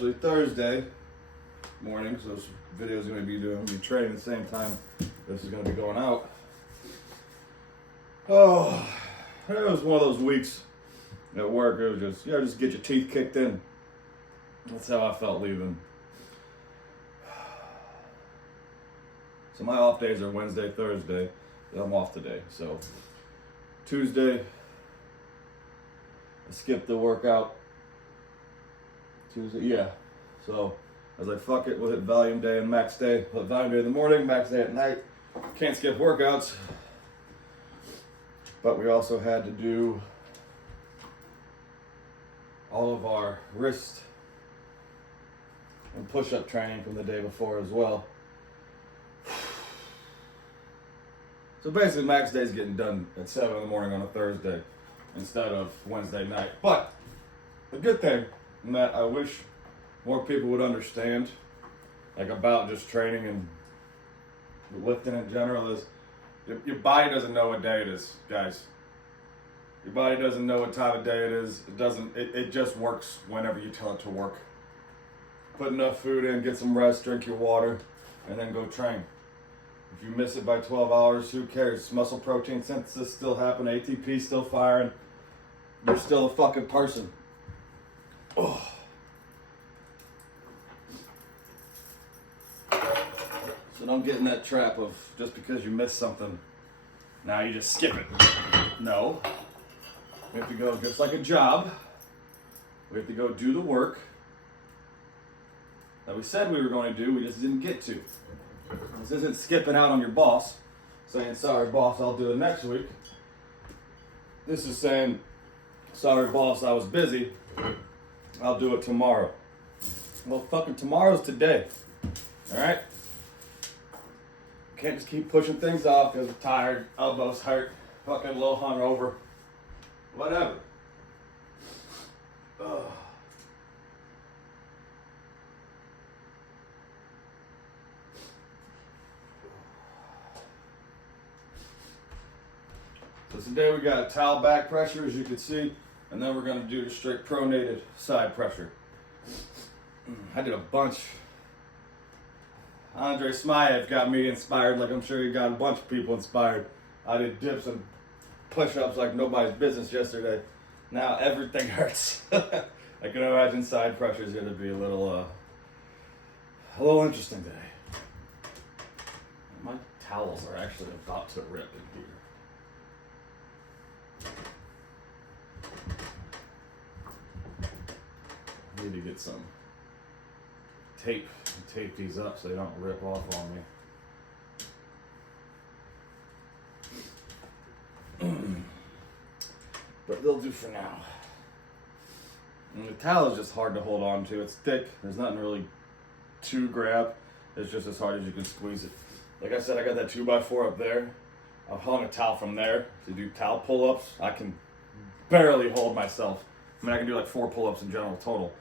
actually Thursday morning, so this video is going to be training at the same time this is going to be going out. Oh, it was one of those weeks at work. It was just, just get your teeth kicked in. That's how I felt leaving. So my off days are Wednesday, Thursday. I'm off today. So Tuesday, I skipped the workout. Tuesday, yeah. So I was like, fuck it, we'll hit volume day and max day. We'll hit volume day in the morning, max day at night. Can't skip workouts. But we also had to do all of our wrist and push-up training from the day before as well. So basically max day's getting done at 7 in the morning on a Thursday instead of Wednesday night. But the good thing that I wish more people would understand, like about just training and lifting in general, is your body doesn't know what day it is, guys. Your body doesn't know what time of day it is. It just works whenever you tell it to work. Put enough food in, get some rest, drink your water, and then go train. If you miss it by 12 hours, who cares? Muscle protein synthesis still happening, ATP still firing. You're still a fucking person. Oh. So don't get in that trap of just because you missed something, now you just skip it. No. We have to go just like a job. We have to go do the work that we said we were going to do, we just didn't get to. This isn't skipping out on your boss, saying, sorry boss, I'll do it next week. This is saying, sorry boss, I was busy, I'll do it tomorrow. Well, fucking tomorrow's today, alright? Can't just keep pushing things off because we're tired, elbows hurt, fucking a little hungover, whatever. Ugh. So today we got towel back pressure, as you can see, and then we're going to do the straight pronated side pressure. I did a bunch. Andre Smayev got me inspired, like I'm sure he got a bunch of people inspired. I did dips and push-ups like nobody's business yesterday. Now everything hurts. I can imagine side pressure is going to be a little interesting today. My towels are actually about to rip in here. I need to get some tape and tape these up so they don't rip off on me. But they'll do for now. And the towel is just hard to hold on to. It's thick. There's nothing really to grab. It's just as hard as you can squeeze it. Like I said, I got that 2x4 up there. I'm hung a towel from there to do towel pull-ups. I can barely hold myself. I mean, I can do like 4 pull-ups in general total,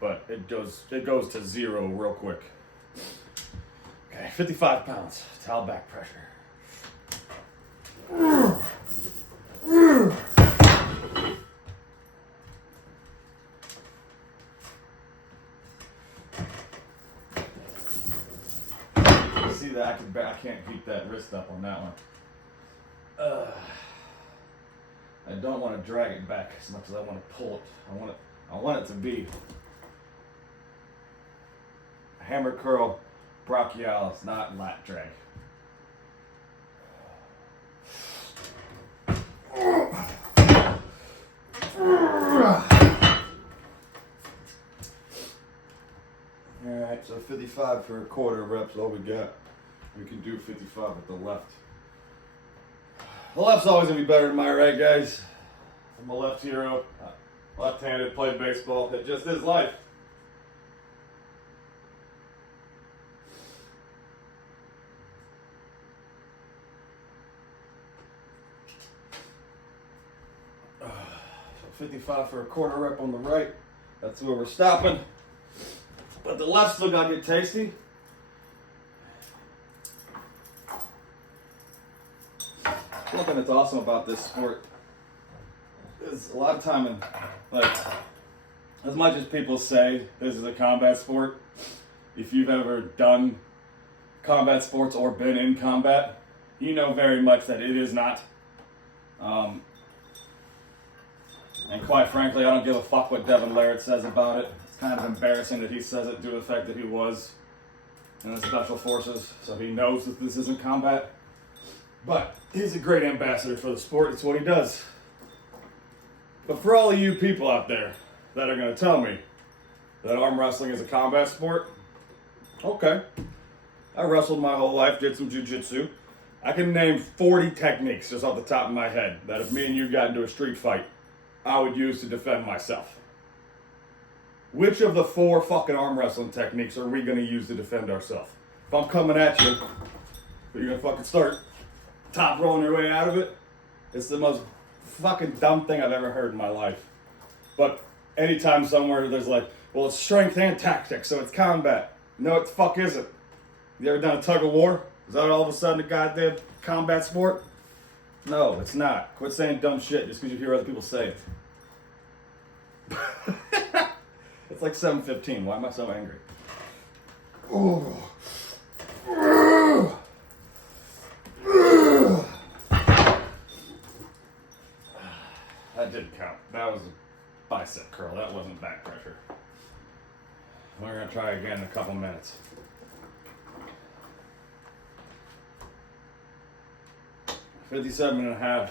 but it goes to 0 real quick. Okay, 55 pounds, towel back pressure. See that? I can't keep that wrist up on that one. I don't want to drag it back as much as I want to pull it. I want it to be hammer curl brachialis, not lat drag. Alright, so 55 for a quarter reps, all we got. We can do 55 with the left. The left's always going to be better than my right, guys. I'm a left hero. Left-handed, played baseball. It just is life. So 55 for a quarter rep on the right. That's where we're stopping. But the left still got to get tasty. One thing that's awesome about this sport is a lot of time in, like, as much as people say this is a combat sport, if you've ever done combat sports or been in combat, you know very much that it is not. And quite frankly, I don't give a fuck what Devin Larratt says about it. It's kind of embarrassing that he says it due to the fact that he was in the Special Forces, so he knows that this isn't combat. But he's a great ambassador for the sport. It's what he does. But for all of you people out there that are going to tell me that arm wrestling is a combat sport, okay. I wrestled my whole life, did some jiu-jitsu. I can name 40 techniques just off the top of my head that if me and you got into a street fight, I would use to defend myself. Which of the 4 fucking arm wrestling techniques are we going to use to defend ourselves? If I'm coming at you, but you're going to fucking start top rolling your way out of it, it's the most fucking dumb thing I've ever heard in my life. But anytime somewhere there's like, well, it's strength and tactics, so it's combat. No, it the fuck isn't. You ever done a tug of war? Is that all of a sudden a goddamn combat sport? No, it's not. Quit saying dumb shit just because you hear other people say it. It's like 7:15. Why am I so angry? Oh. That didn't count. That was a bicep curl. That wasn't back pressure. We're going to try again in a couple minutes. $57.5.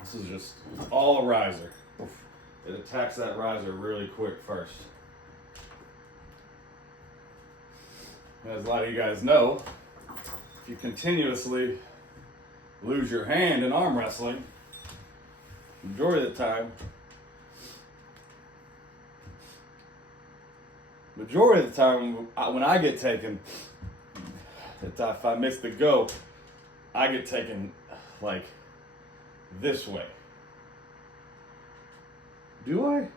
This is just all a riser. It attacks that riser really quick first. As a lot of you guys know, if you continuously lose your hand in arm wrestling, majority of the time, when I get taken, if I miss the go, I get taken like this way. Do I?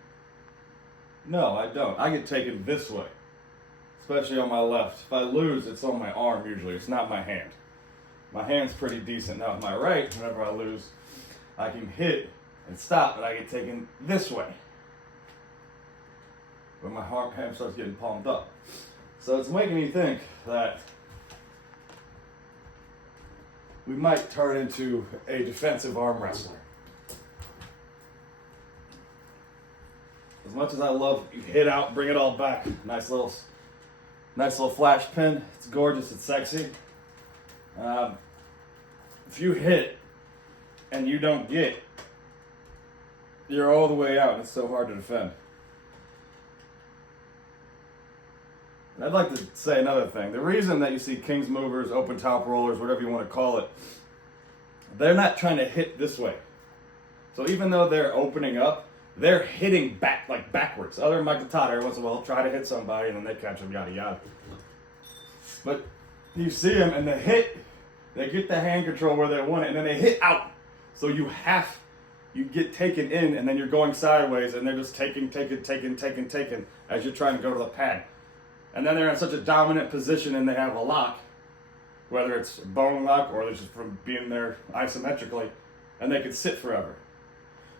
No, I don't. I get taken this way, especially on my left. If I lose, it's on my arm usually. It's not my hand. My hand's pretty decent. Now with my right, whenever I lose, I can hit and stop, but I get taken this way, when my hand starts getting palmed up. So it's making me think that we might turn into a defensive arm wrestler. As much as I love hit out, bring it all back. Nice little flash pin. It's gorgeous. It's sexy. If you hit and you don't get, you're all the way out. It's so hard to defend. And I'd like to say another thing. The reason that you see King's movers, open top rollers, whatever you want to call it, they're not trying to hit this way. So even though they're opening up, they're hitting back, like backwards. Other than Michael Todd, every once in a while, try to hit somebody and then they catch them, yada yada. But you see them and they hit, they get the hand control where they want it, and then they hit out. So you get taken in and then you're going sideways and they're just taking as you're trying to go to the pad. And then they're in such a dominant position and they have a lock, whether it's a bone lock or just from being there isometrically, and they can sit forever.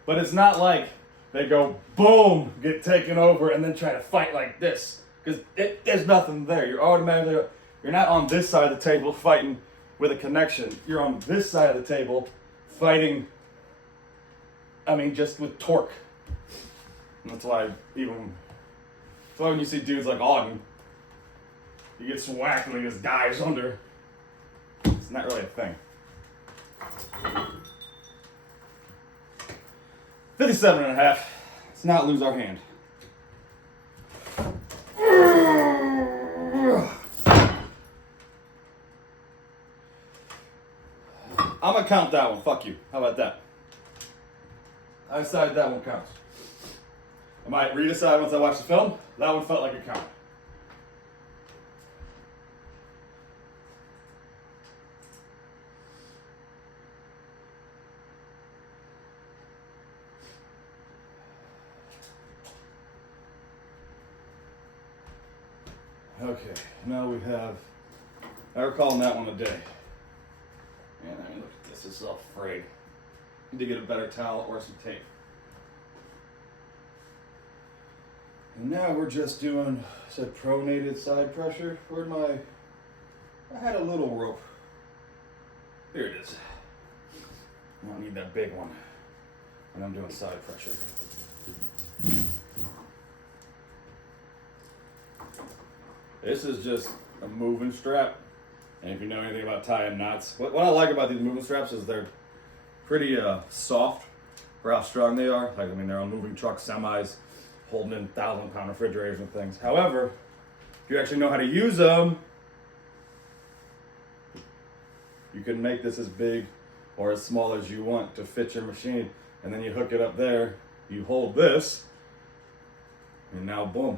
But it's not like they go, boom, get taken over, and then try to fight like this. Because there's nothing there. You're not on this side of the table fighting with a connection. You're on this side of the table fighting, just with torque. And that's why when you see dudes like Auden, he gets whacked and he just dives under. It's not really a thing. 57.5. Let's not lose our hand. I'm gonna count that one. Fuck you. How about that? I decided that one counts. I might redecide once I watch the film. That one felt like a count. Okay, now we have, I recall that one a day. this. This is all frayed. Need to get a better towel or some tape. And now we're just doing, said pronated side pressure. I had a little rope. Here it is. I don't need that big one when I'm doing side pressure. This is just a moving strap. And if you know anything about tying knots, what I like about these moving straps is they're pretty soft for how strong they are. Like, I mean, they're on moving trucks, semis, holding in 1,000-pound refrigerators and things. However, if you actually know how to use them, you can make this as big or as small as you want to fit your machine. And then you hook it up there, you hold this, and now boom.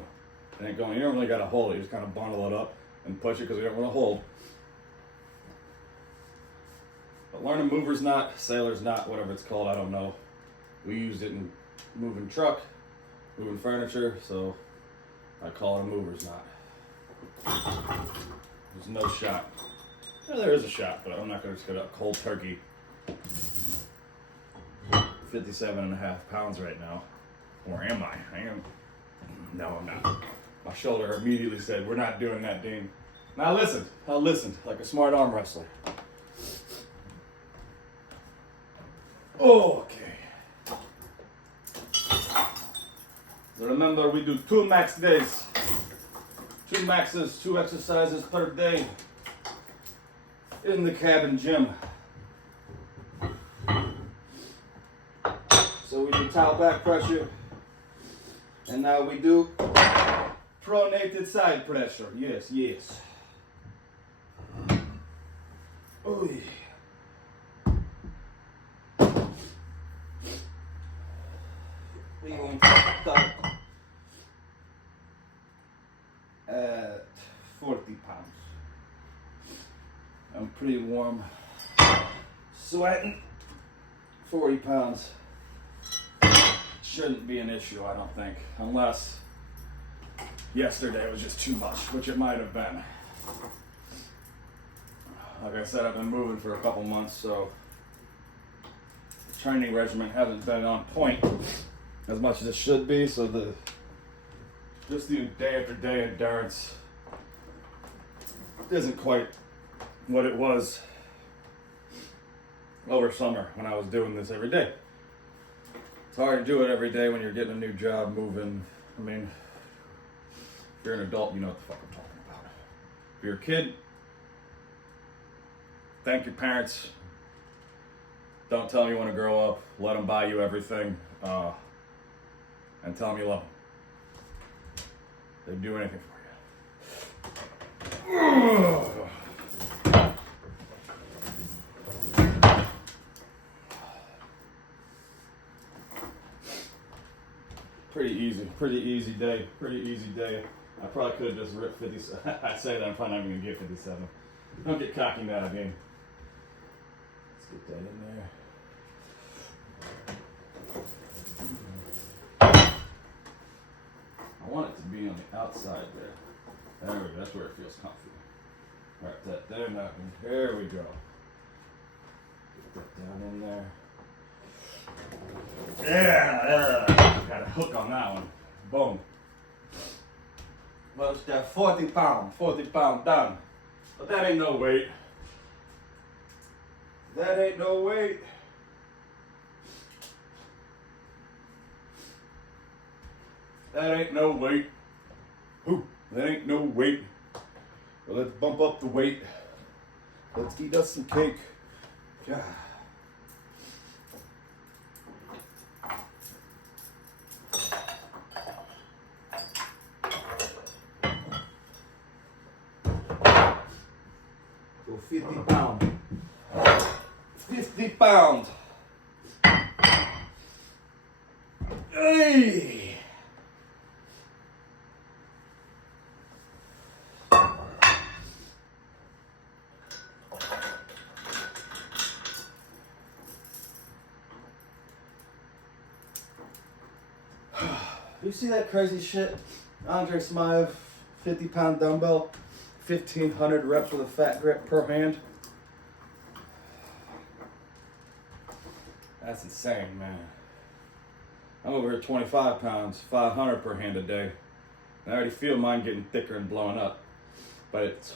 It ain't going, you don't really gotta hold it, you just kind of bundle it up and push it because you don't want to hold. But learn a mover's knot, sailor's knot, whatever it's called, I don't know. We used it in moving truck, moving furniture, so I call it a mover's knot. There's no shot. Well, there is a shot, but I'm not going to just get a cold turkey. 57.5 pounds right now. Or am I? I am. No, I'm not. My shoulder immediately said, we're not doing that, Dean. Now listen. I listened like a smart arm wrestler. Okay. So remember, we do 2 max days. 2 maxes, 2 exercises per day in the cabin gym. So we do towel back pressure, and now we do pronated side pressure. Yes, yes. Oy. We're going to start at 40 pounds. I'm pretty warm, sweating. 40 pounds shouldn't be an issue, I don't think, unless yesterday was just too much, which it might have been. Like I said, I've been moving for a couple months, so the training regimen hasn't been on point as much as it should be, so just the day after day endurance isn't quite what it was over summer when I was doing this every day. It's hard to do it every day when you're getting a new job, moving. I mean, if you're an adult, you know what the fuck I'm talking about. If you're a kid, thank your parents. Don't tell them you want to grow up. Let them buy you everything. And tell them you love them. They'd do anything for you. Pretty easy day. I probably could have just ripped 57. I say that, I'm probably not even gonna get 57. Don't get cocky now, again. Let's get that in there. I want it to be on the outside there. There we go, that's where it feels comfy. Right, that there, nothing. There we go. Get that down in there. Yeah, got a hook on that one. Boom. Well, it's that 40 pound done. But that ain't no weight. That ain't no weight. That ain't no weight. Ooh, that ain't no weight. Well, let's bump up the weight. Let's eat us some cake. Yeah. Go 50 pounds. 50 pounds. Hey! You see that crazy shit? Andre Smaev, 50-pound dumbbell, 1,500 reps with a fat grip per hand. That's insane, man. I'm over here 25 pounds, 500 per hand a day. I already feel mine getting thicker and blowing up. But it's...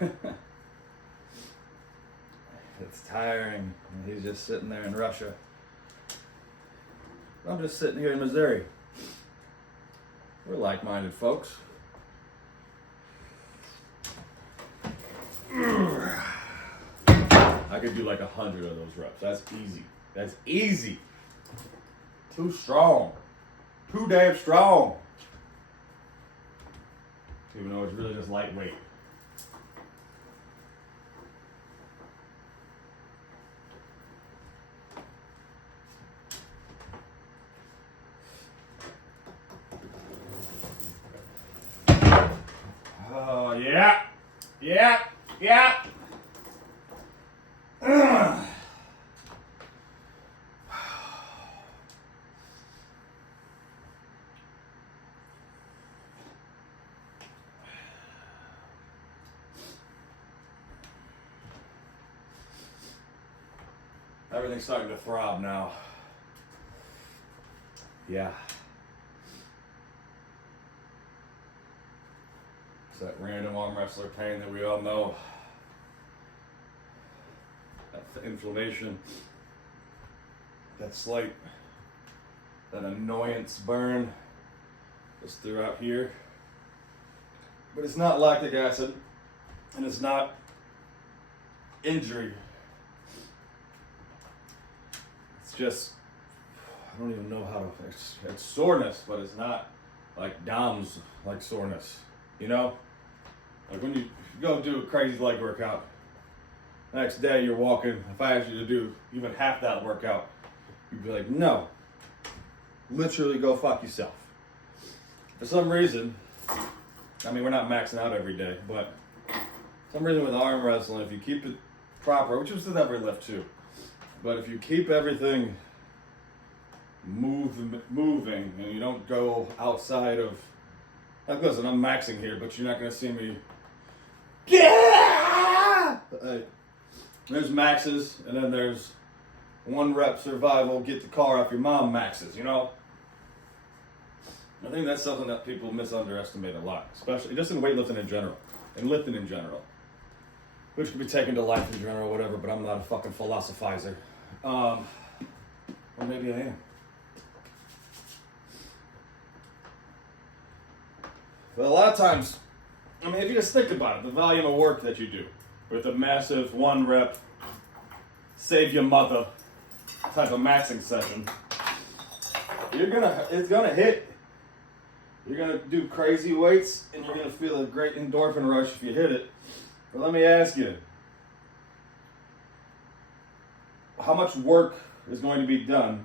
it's tiring. He's just sitting there in Russia. I'm just sitting here in Missouri. We're like-minded folks. I could do like 100 of those reps. That's easy. That's easy. Too strong. Too damn strong. Even though it's really just lightweight. Oh, yeah. Yeah. Yeah. Everything's starting to throb now. Yeah. It's that random arm wrestler pain that we all know. That inflammation. That slight, that annoyance burn just throughout here. But it's not lactic acid, and it's not injury. Just, I don't even know how to, it's soreness, but it's not like DOMS, like soreness, you know? Like when you go do a crazy leg workout, next day you're walking, if I asked you to do even half that workout, you'd be like, no, literally go fuck yourself. For some reason, I mean, we're not maxing out every day, but for some reason with arm wrestling, if you keep it proper, which is with every lift too, but if you keep everything moving and you don't go outside of, like, listen, I'm maxing here, but you're not going to see me. Yeah! There's maxes, and then there's 1 rep survival, get the car off your mom maxes, you know? I think that's something that people misunderestimate a lot, especially just in weightlifting in general, and lifting in general. Which could be taken to life in general or whatever, but I'm not a fucking philosophizer. Or maybe I am. But a lot of times, I mean, if you just think about it, the volume of work that you do with a massive 1 rep, save your mother type of maxing session, it's gonna hit. You're gonna do crazy weights and you're gonna feel a great endorphin rush if you hit it. But let me ask you, how much work is going to be done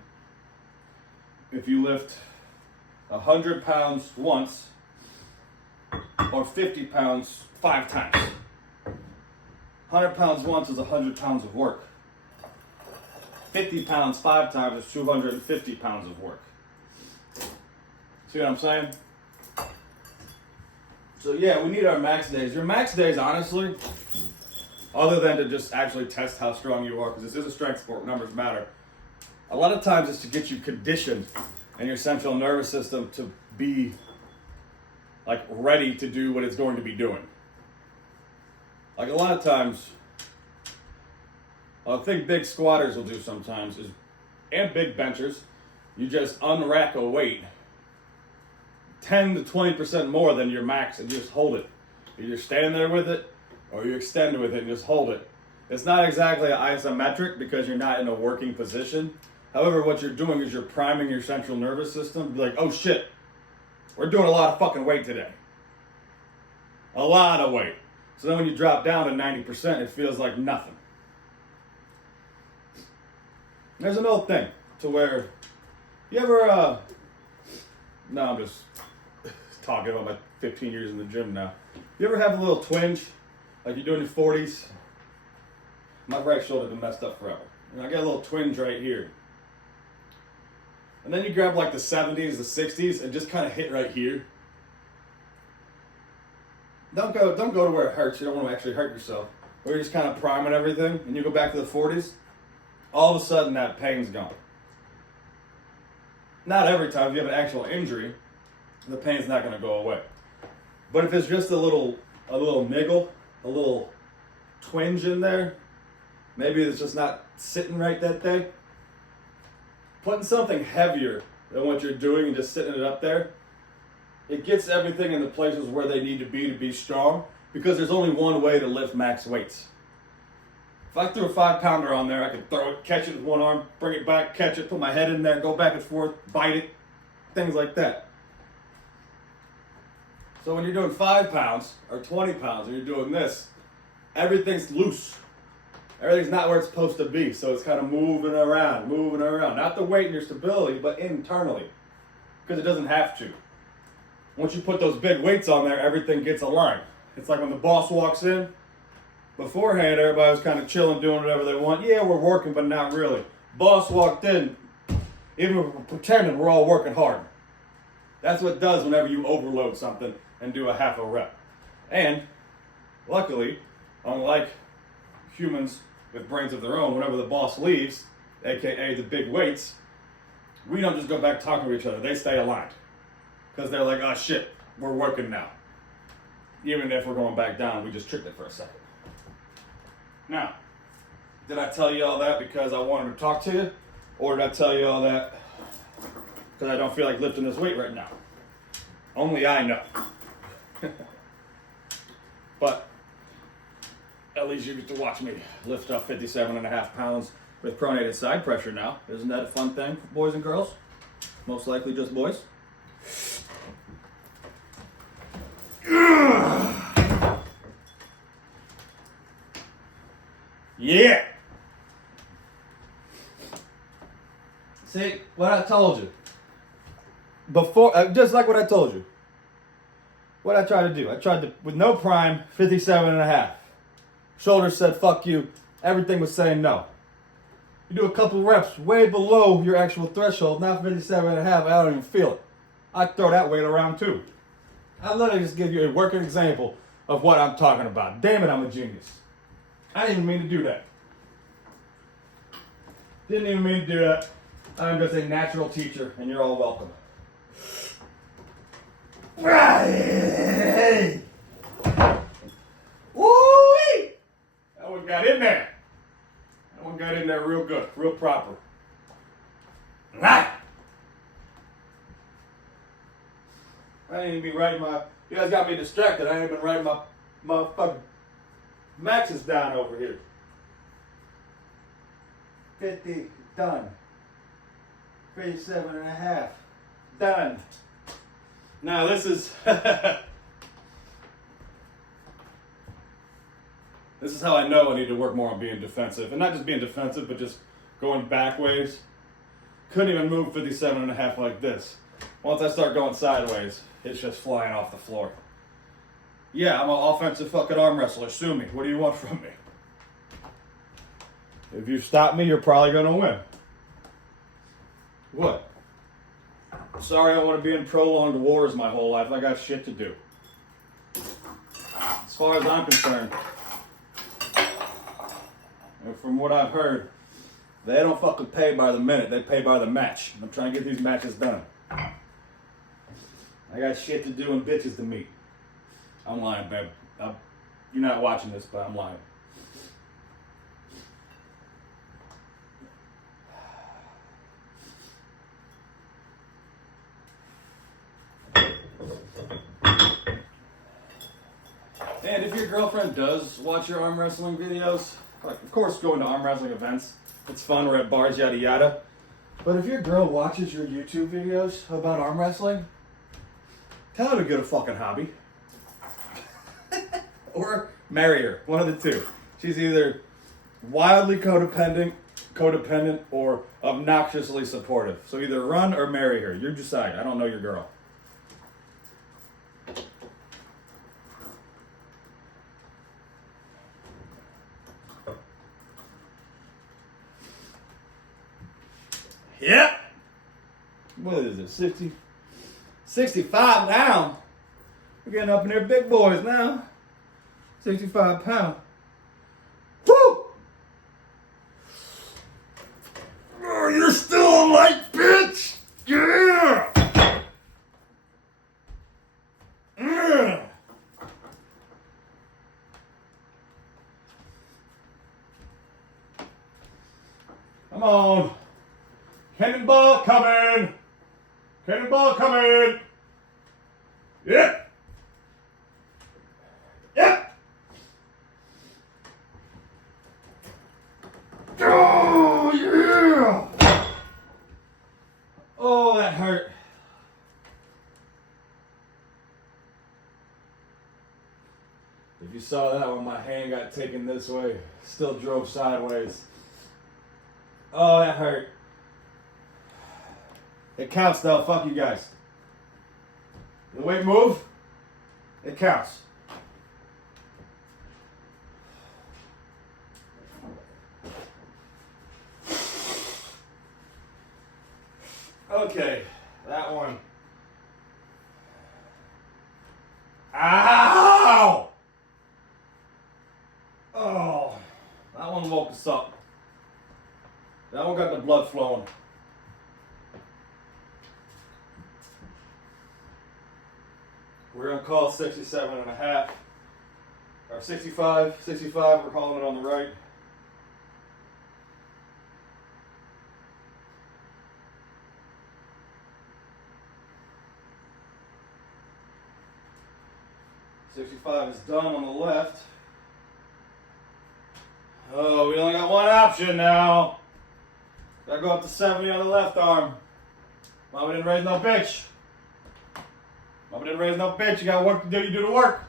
if you lift 100 pounds once or 50 pounds 5 times? 100 pounds once is 100 pounds of work. 50 pounds 5 times is 250 pounds of work. See what I'm saying? So yeah, we need our max days. Your max days, honestly, other than to just actually test how strong you are, because this is a strength sport, numbers matter. A lot of times it's to get you conditioned and your central nervous system to be like ready to do what it's going to be doing. Like a lot of times, I think big squatters will do sometimes is, and big benchers, you just unrack a weight 10 to 20% more than your max and just hold it. You just stand there with it, or you extend with it and just hold it. It's not exactly isometric because you're not in a working position. However, what you're doing is you're priming your central nervous system. Be like, oh shit, we're doing a lot of fucking weight today. A lot of weight. So then when you drop down to 90%, it feels like nothing. There's an old thing to where, you ever, no, I'm just talking about my 15 years in the gym now. You ever have a little twinge, like you're doing your 40s? My right shoulder's been messed up forever. And I got a little twinge right here. And then you grab like the 70s, the 60s, and just kind of hit right here. Don't go to where it hurts. You don't want to actually hurt yourself. Or you're just kind of priming everything, and you go back to the 40s. all of a sudden that pain's gone. Not every time. If you have an actual injury, the pain's not going to go away. But if it's just a little niggle, a little twinge in there, maybe it's just not sitting right that day, putting something heavier than what you're doing and just sitting it up there, it gets everything in the places where they need to be strong, because there's only one way to lift max weights. If I threw a 5-pounder on there, I could throw it, catch it with one arm, bring it back, catch it, put my head in there, go back and forth, bite it, things like that. So when you're doing 5 pounds or 20 pounds and you're doing this, everything's loose. Everything's not where it's supposed to be. So it's kind of moving around. Not the weight and your stability, but internally. Because it doesn't have to. Once you put those big weights on there, everything gets aligned. It's like when the boss walks in. Beforehand, everybody was kind of chilling, doing whatever they want. Yeah, we're working, but not really. Boss walked in, even if we're pretending we're all working hard. That's what it does whenever you overload something and do a half a rep. And, luckily, unlike humans with brains of their own, whenever the boss leaves, aka the big weights, we don't just go back talking to each other. They stay aligned. Because they're like, oh shit, we're working now. Even if we're going back down, we just tripped it for a second. Now, did I tell you all that because I wanted to talk to you? Or did I tell you all that because I don't feel like lifting this weight right now? Only I know. But at least you get to watch me lift up 57.5 pounds with pronated side pressure now. Isn't that a fun thing for boys and girls? Most likely just boys. Yeah. See, what I told you. Before, just like what I told you. What I tried to do. I tried to, with no prime, 57.5. Shoulders said, fuck you. Everything was saying no. You do a couple reps way below your actual threshold, now 57.5, I don't even feel it. I throw that weight around too. I literally just give you a working example of what I'm talking about. Damn it, I'm a genius. I didn't even mean to do that. Didn't even mean to do that. I'm just a natural teacher, and you're all welcome. Right. Woo-wee! That one got in there. That one got in there real good, real proper. Right. I ain't even be writing my. You guys got me distracted. I ain't even writing my motherfucking maxes down over here. 50 done. 57.5 done. Now this is this is how I know I need to work more on being defensive, and not just being defensive, but just going back ways. Couldn't even move 57.5 like this. Once I start going sideways, it's just flying off the floor. Yeah, I'm an offensive fucking arm wrestler. Sue me. What do you want from me? If you stop me, you're probably gonna win. What? Sorry, I want to be in prolonged wars my whole life. I got shit to do. As far as I'm concerned, and from what I've heard, they don't fucking pay by the minute. They pay by the match. I'm trying to get these matches done. I got shit to do and bitches to meet. I'm lying, babe. You're not watching this, but I'm lying. And if your girlfriend does watch your arm wrestling videos, like, of course, going to arm wrestling events, it's fun, we're at bars, yada yada. But if your girl watches your YouTube videos about arm wrestling, tell her to get a fucking hobby. Or marry her, one of the two. She's either wildly codependent, or obnoxiously supportive. So either run or marry her. You decide. I don't know your girl. Yep. What is it, 60? 65 now. We're getting up in there big boys now. 65 pounds. Woo! coming! Cannonball coming! Yep! Yep! Oh, yeah! Oh, that hurt. If you saw that when my hand got taken this way, still drove sideways. Oh, that hurt. It counts though, fuck you guys. The weight move, it counts. Okay, that one. Ow! Oh, that one woke us up. That one got the blood flowing. We're gonna call 67.5. Or 65, we're calling it on the right. $65 is done on the left. Oh, we only got one option now. Gotta go up to 70 on the left arm. Mama didn't raise no bitch. Mama didn't raise no bitch. You got work to do, you do the work.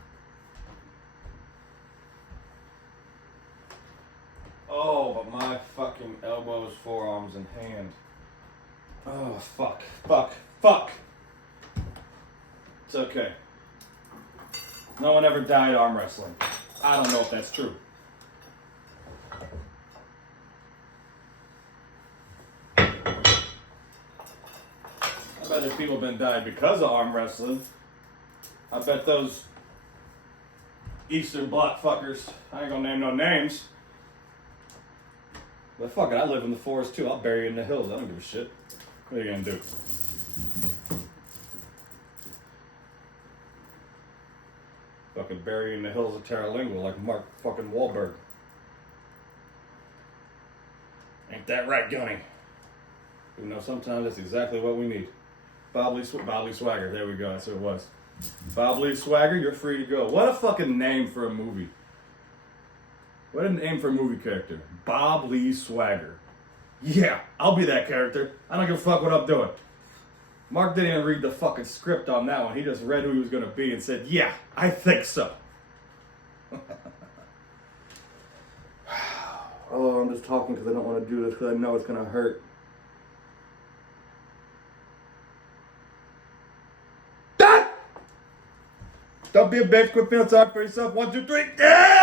Oh, but my fucking elbows, forearms, and hand. Oh, fuck. It's okay. No one ever died arm wrestling. I don't know if that's true. I bet there's people been died because of arm wrestling. I bet those Eastern Bloc fuckers, I ain't gonna name no names. But fuck it, I live in the forest too. I'll bury you in the hills. I don't give a shit. What are you gonna do? Fucking bury you in the hills of Terralingual like Mark fucking Wahlberg. Ain't that right, Gunny? You know, sometimes that's exactly what we need. Bobbly Swagger. There we go. That's what it was. Bobbly Swagger, you're free to go. What a fucking name for a movie. What a name for a movie character. Bobbly Swagger. Yeah, I'll be that character. I don't give a fuck what I'm doing. Mark didn't even read the fucking script on that one. He just read who he was going to be and said, yeah, I think so. Oh, I'm just talking because I don't want to do this because I know it's going to hurt. Don't be a bitch. Quit feeling sorry for yourself. 1, 2, 3. Yeah!